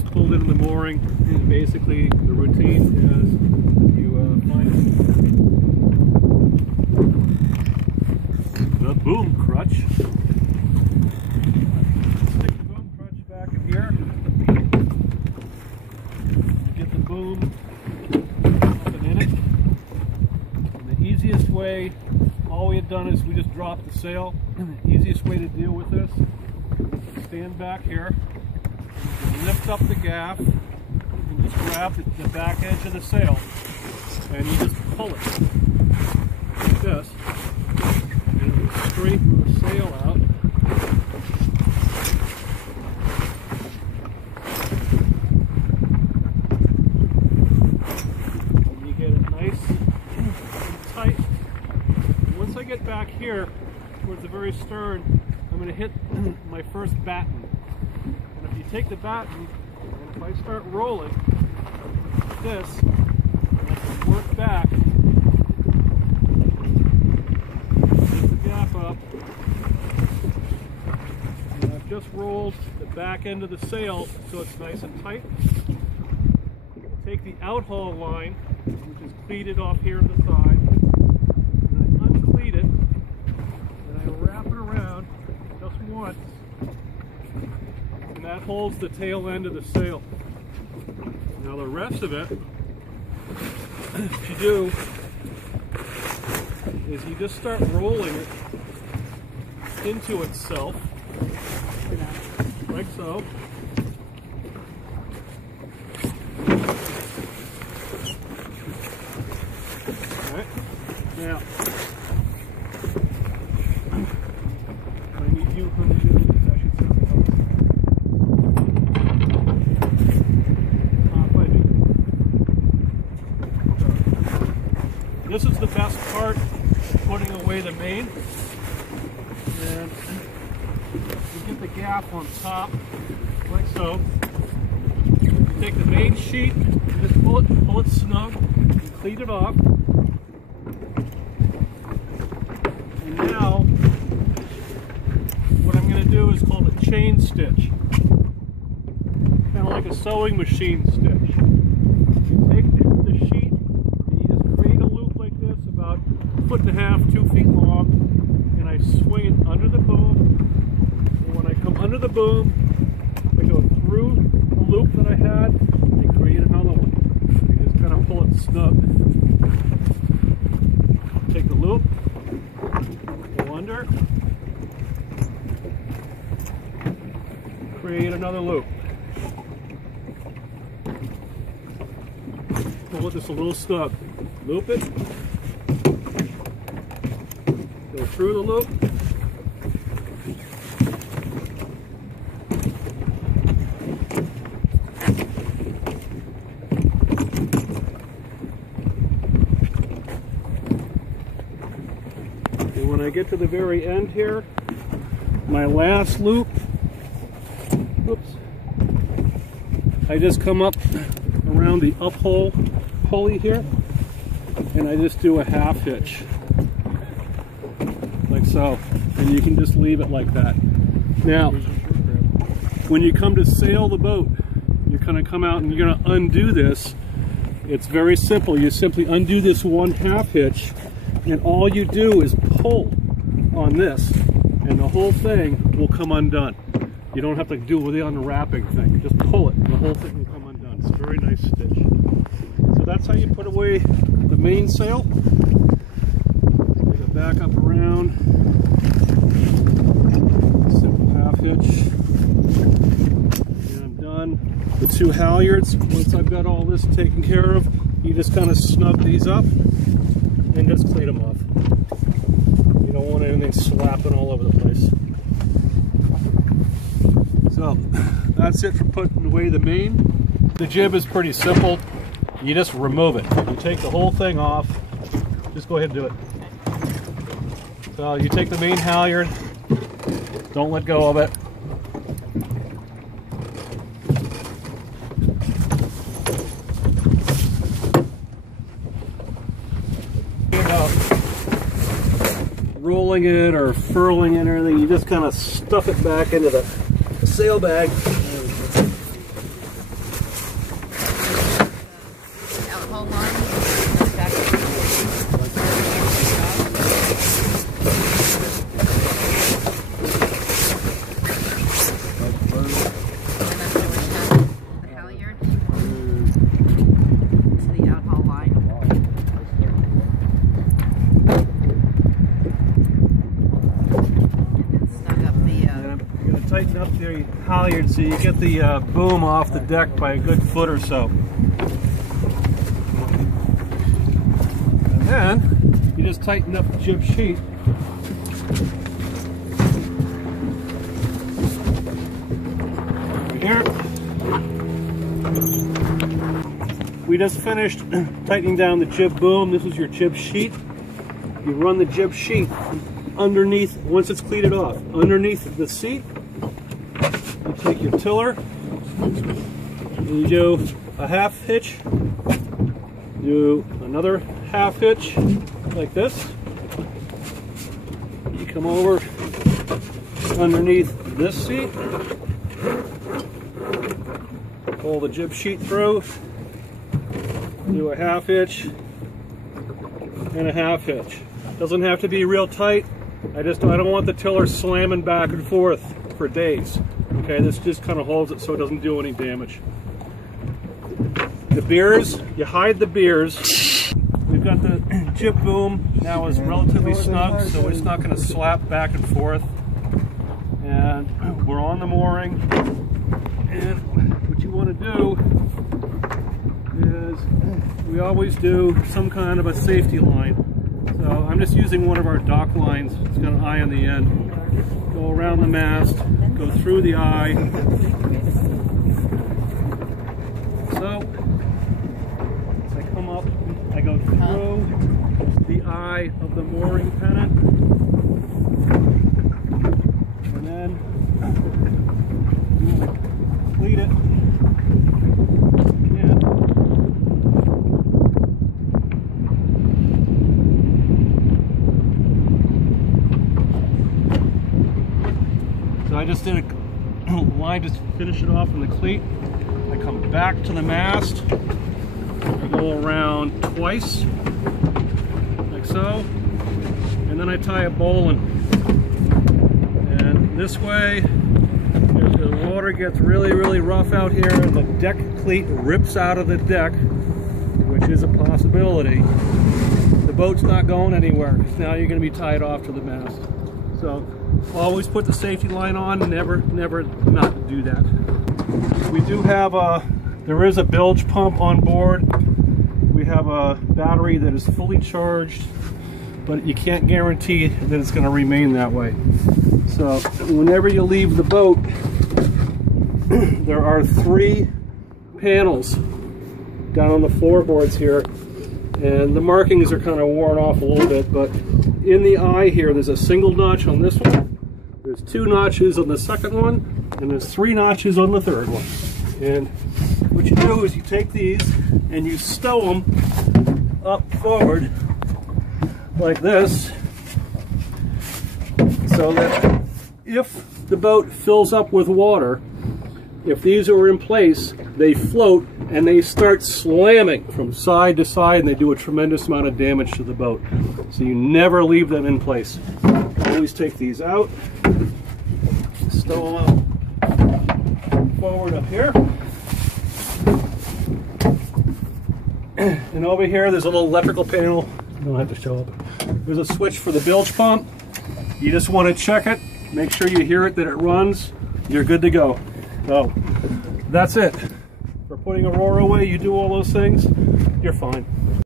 just pulled into the mooring, and basically the routine is you find the boom crutch. Stick the boom crutch back in here. You get the boom up and in it. And the easiest way, all we had done is we just dropped the sail. The easiest way to deal with this, stand back here, lift up the gaff, and just grab the back edge of the sail, and you just pull it like this, and it will straighten the sail out. And you get it nice and tight. And once I get back here towards the very stern, I'm going to hit my first batten. And if you take the batten, and if I start rolling like this, and I can work back, lift the gaff up, and I've just rolled the back end of the sail so it's nice and tight. Take the outhaul line, which is cleated off here on the side, and I uncleat it, and I wrap it around just once, and that holds the tail end of the sail. Now the rest of it, what you do is you just start rolling it into itself, like so. Alright, now I need you to do this. This is the best part of putting away the main. And you get the gaff on top, like so. You take the main sheet, you just pull it snug, and cleat it off. And now, what I'm going to do is called a chain stitch. Kind of like a sewing machine stitch. You take the sheet, and you just create a loop like this, about 1.5 to 2 feet long, and I swing it under the boom. And when I come under the boom, I go through the loop that I had and create another one. You just kind of pull it snug. Take the loop, go under, create another loop. Pull it just a little snug. Loop it. Go through the loop. And when I get to the very end here, my last loop, oops, I just come up around the uphole pulley here, and I just do a half hitch, like so, and you can just leave it like that. Now, when you come to sail the boat, you're going to come out and you're going to undo this. It's very simple. You simply undo this one half hitch, and all you do is pull on this, and the whole thing will come undone. You don't have to do with the unwrapping thing. Just pull it, and the whole thing will come undone. It's a very nice stitch. So that's how you put away the mainsail. Take it back up around. Simple half hitch. And I'm done. The two halyards, once I've got all this taken care of, you just kind of snug these up and just clean them off. You don't want anything slapping all over the place. So that's it for putting away the main. The jib is pretty simple. You just remove it. You take the whole thing off. Just go ahead and do it. So you take the main halyard. Don't let go of it. Rolling it or furling it or anything, you just kind of stuff it back into the sail bag. outhaul line. Back to the halyard to the outhaul line. And snug up the you're going to tighten up the halyard so you get the boom off the deck by a good foot or so. And then you just tighten up the jib sheet. Over here. We just finished tightening down the jib boom. This is your jib sheet. You run the jib sheet underneath, once it's cleated off, underneath the seat. You take your tiller, and you do a half hitch, do another half hitch, like this. You come over underneath this seat, pull the jib sheet through, do a half hitch, and a half hitch. Doesn't have to be real tight. I don't want the tiller slamming back and forth for days. Okay, this just kind of holds it so it doesn't do any damage. The beers, you hide the beers. We've got the jib boom now is relatively snug, so it's not going to slap back and forth. And we're on the mooring. And what you want to do is we always do some kind of a safety line. So I'm just using one of our dock lines. It's got an eye on the end. Go around the mast, go through the eye. So as I come up, I go through the eye of the mooring pennant, and then cleat it. So I just did a line to finish it off in the cleat. I come back to the mast. I go around twice, like so, and then I tie a bowline. And this way, if the water gets really, really rough out here and the deck cleat rips out of the deck, which is a possibility, the boat's not going anywhere, because now you're going to be tied off to the mast. So always put the safety line on, never not do that. We do have there is a bilge pump on board. We have a battery that is fully charged, but you can't guarantee that it's going to remain that way. So whenever you leave the boat, there are 3 panels down on the floorboards here, and the markings are kind of worn off a little bit, but in the eye here, there's a single notch on this one, there's 2 notches on the second one, and there's 3 notches on the third one. And what you do is you take these and you stow them up forward like this, so that if the boat fills up with water, if these are in place, they float and they start slamming from side to side, and they do a tremendous amount of damage to the boat. So you never leave them in place. Always take these out, stow them up forward up here. And over here there's a little electrical panel. You don't have to show up. There's a switch for the bilge pump. You just want to check it, make sure you hear it, that it runs. You're good to go. So that's it. For putting Aurora away, you do all those things, you're fine.